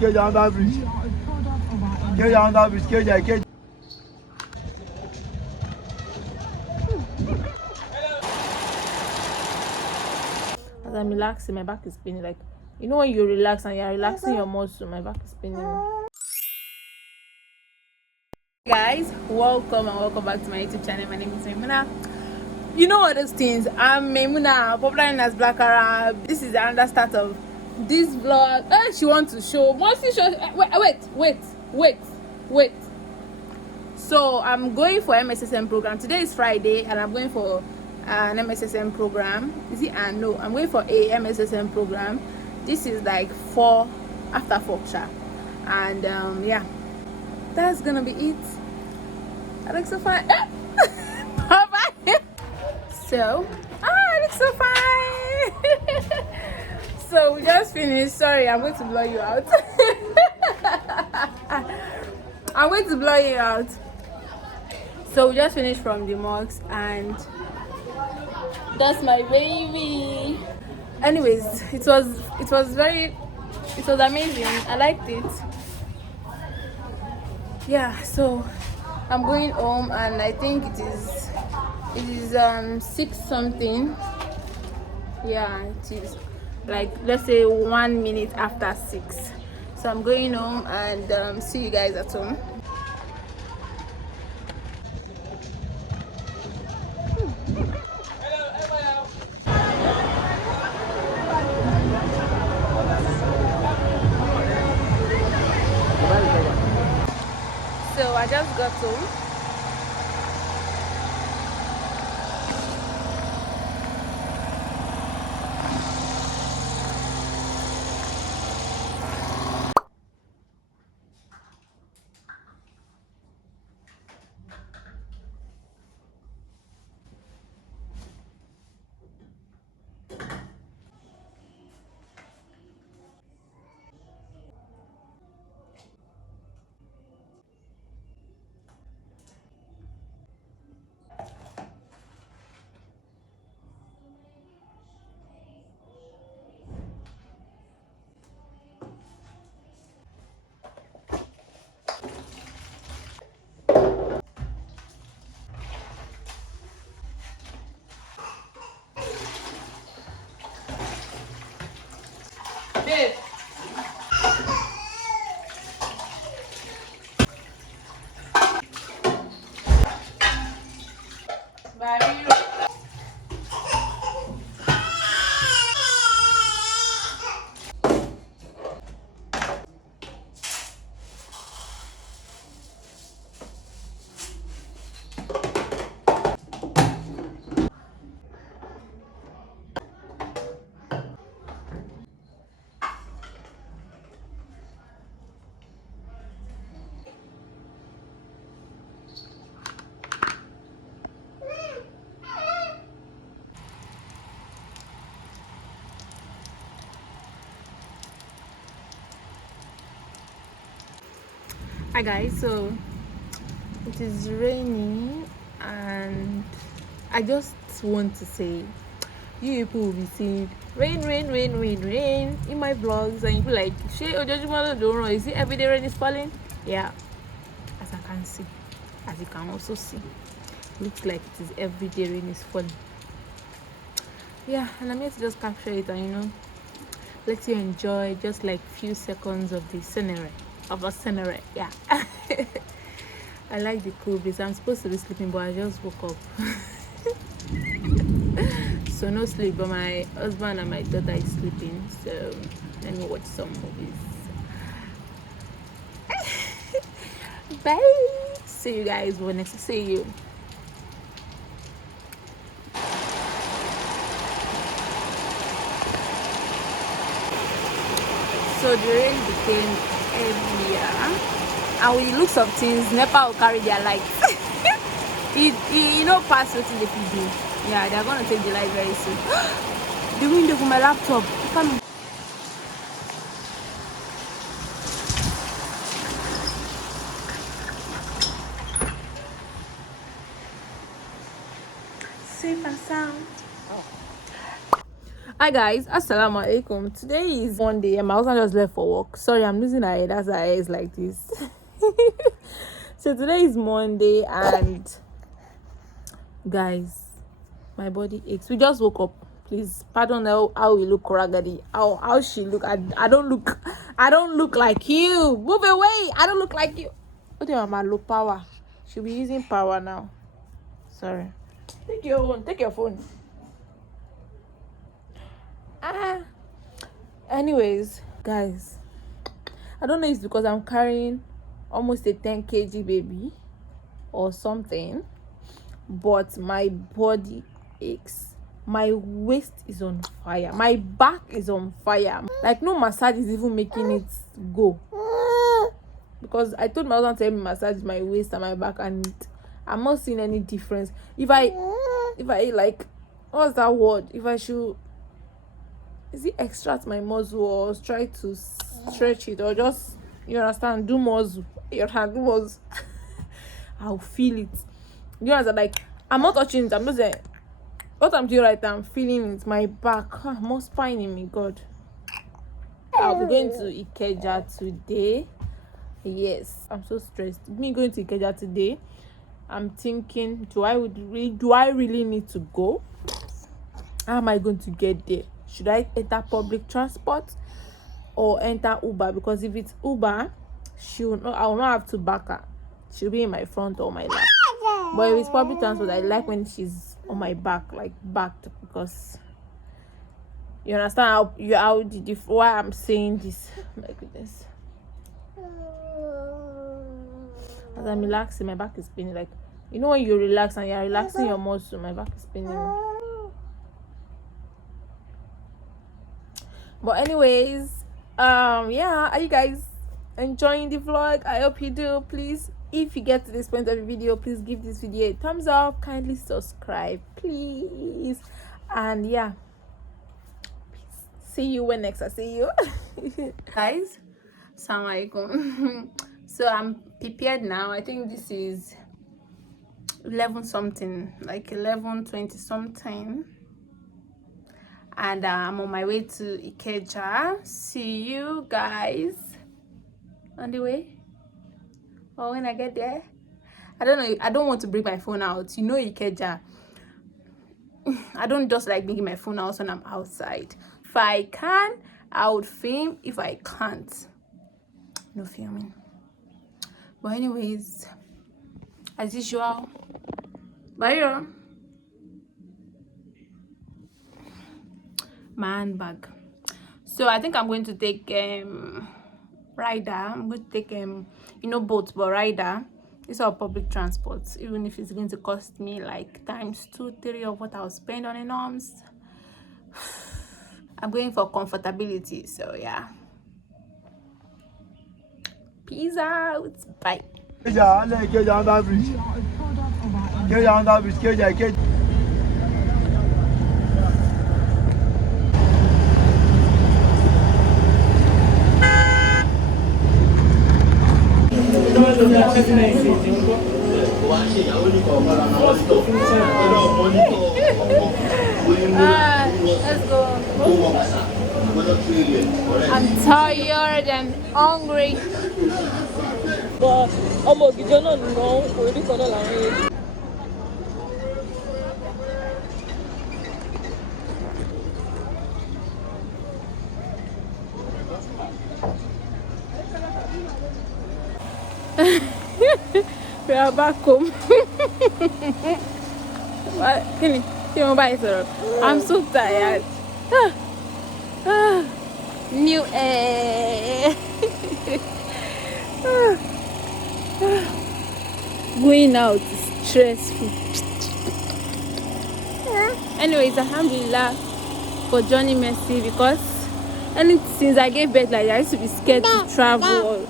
Get down that bridge. Get down that bridge. Get. As I'm relaxing, my back is spinning. Like, you know when you relax and you're relaxing your muscle, my back is spinning. Guys, welcome and welcome back to my YouTube channel. My name is Maimuna. You know all those things. I'm Maimuna, popular known as Black Arab. This is another start of this vlog. She wants to show. Wait. So I'm going for MSSM program. Today is Friday, and I'm going for an MSSM program. Is it? No, I'm going for a MSSM program. This is like 4 after 4 sharp, and yeah, that's gonna be it. I look so fine. Bye. So I look so fine. So we just finished. Sorry, I'm going to blur you out. I'm going to blur you out. So we just finished from the mosque, and that's my baby. Anyways, it was amazing. I liked it. Yeah, so I'm going home, and I think it is 6 something. Yeah, it is like, let's say 1 minute after 6. So I'm going home, and see you guys at home. So I just got home. Babe. Bye. Hi guys, so it is raining, and I just want to say, you people will be seeing rain in my vlogs, and you'll be like, "Shey Ojojumalo don't know, is it everyday rain is falling?" Yeah, as I can see, as you can also see, looks like it is everyday rain is falling. Yeah, and I'm here to just capture it and let you enjoy just like few seconds of the scenery. Yeah. I like the cool breeze. I'm supposed to be sleeping, but I just woke up. So no sleep, but my husband and my daughter is sleeping, so let me watch some movies. Bye. See you guys when next see you. So the rain became heavier, and with the looks of things, NEPA will carry their lights. Past what they can do. Yeah, they're gonna take the light very soon. The window for my laptop. Come. Safe and sound. Hi guys, assalamu alaikum. Today is Monday and my husband just left for work. Sorry, I'm losing her head. That's why it's like this. So today is Monday and guys, my body aches. We just woke up. Please pardon how we look raggedy. How she look. I don't look like you. Move away. I don't look like you. What do you want, low power? She'll be using power now. Sorry. Take your phone. Anyways, guys, I don't know if it's because I'm carrying almost a 10 kg baby or something, but my body aches. My waist is on fire. My back is on fire. Like no massage is even making it go. Because I told my husband to help me massage my waist and my back, and I'm not seeing any difference. If I like, what's that word? If I should, is it extract my muscle or try to stretch it or just, you understand, do muscle, your hand do muscle, I'll feel it. You understand? Like I'm not touching it. I'm just saying what I'm doing right now. I'm feeling it. My back, more spine in me. God, I'll be going to Ikeja today. Yes, I'm so stressed. Me going to Ikeja today, I'm thinking, do I really need to go? How am I going to get there? Should I enter public transport or enter Uber? Because if it's Uber, I will not have to back her. She'll be in my front or my lap. But if it's public transport, I like when she's on my back, like backed, because you understand why I'm saying this. My goodness. As I'm relaxing, my back is spinning. Like, you know when you relax and you're relaxing your muscle, my back is spinning. But anyways, yeah, are you guys enjoying the vlog? I hope you do. Please, if you get to this point of the video, please give this video a thumbs up. Kindly subscribe, please. And yeah, see you when next I see you. Guys, assalamu alaikum. So I'm prepared now. I think this is 11 something, like 11:20 something, and I'm on my way to Ikeja. See you guys on the way or when I get there. I don't know. I don't want to bring my phone out. You know, Ikeja, I don't just like bringing my phone out when I'm outside. If I can, I would film. If I can't, no filming. But anyways, as usual, bye. My handbag. So I think I'm going to take rider. I'm going to take boat, but rider. It's all public transport, even if it's going to cost me like times 2, 3 of what I'll spend on arms. I'm going for comfortability. So yeah, peace out. Bye. Keja under bridge. Keja under bridge. Keja. Let's go. I'm tired and hungry. But we are back home. I'm so tired. New air. Going out is stressful. Anyways, alhamdulillah for Johnny Mercy, because since I gave birth, like I used to be scared to travel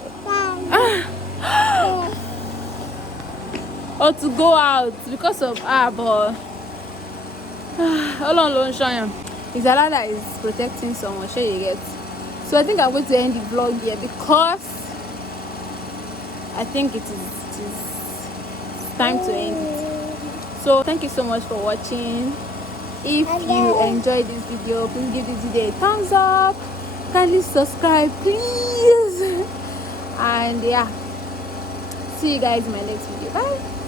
or to go out because of but hold on, Shayam. It's Allah that is protecting someone. Sure you get. So I think I'm going to end the vlog here because I think it is time to end it. So thank you so much for watching. If you enjoyed this video, please give this video a thumbs up, kindly subscribe please, and yeah, see you guys in my next video. Bye.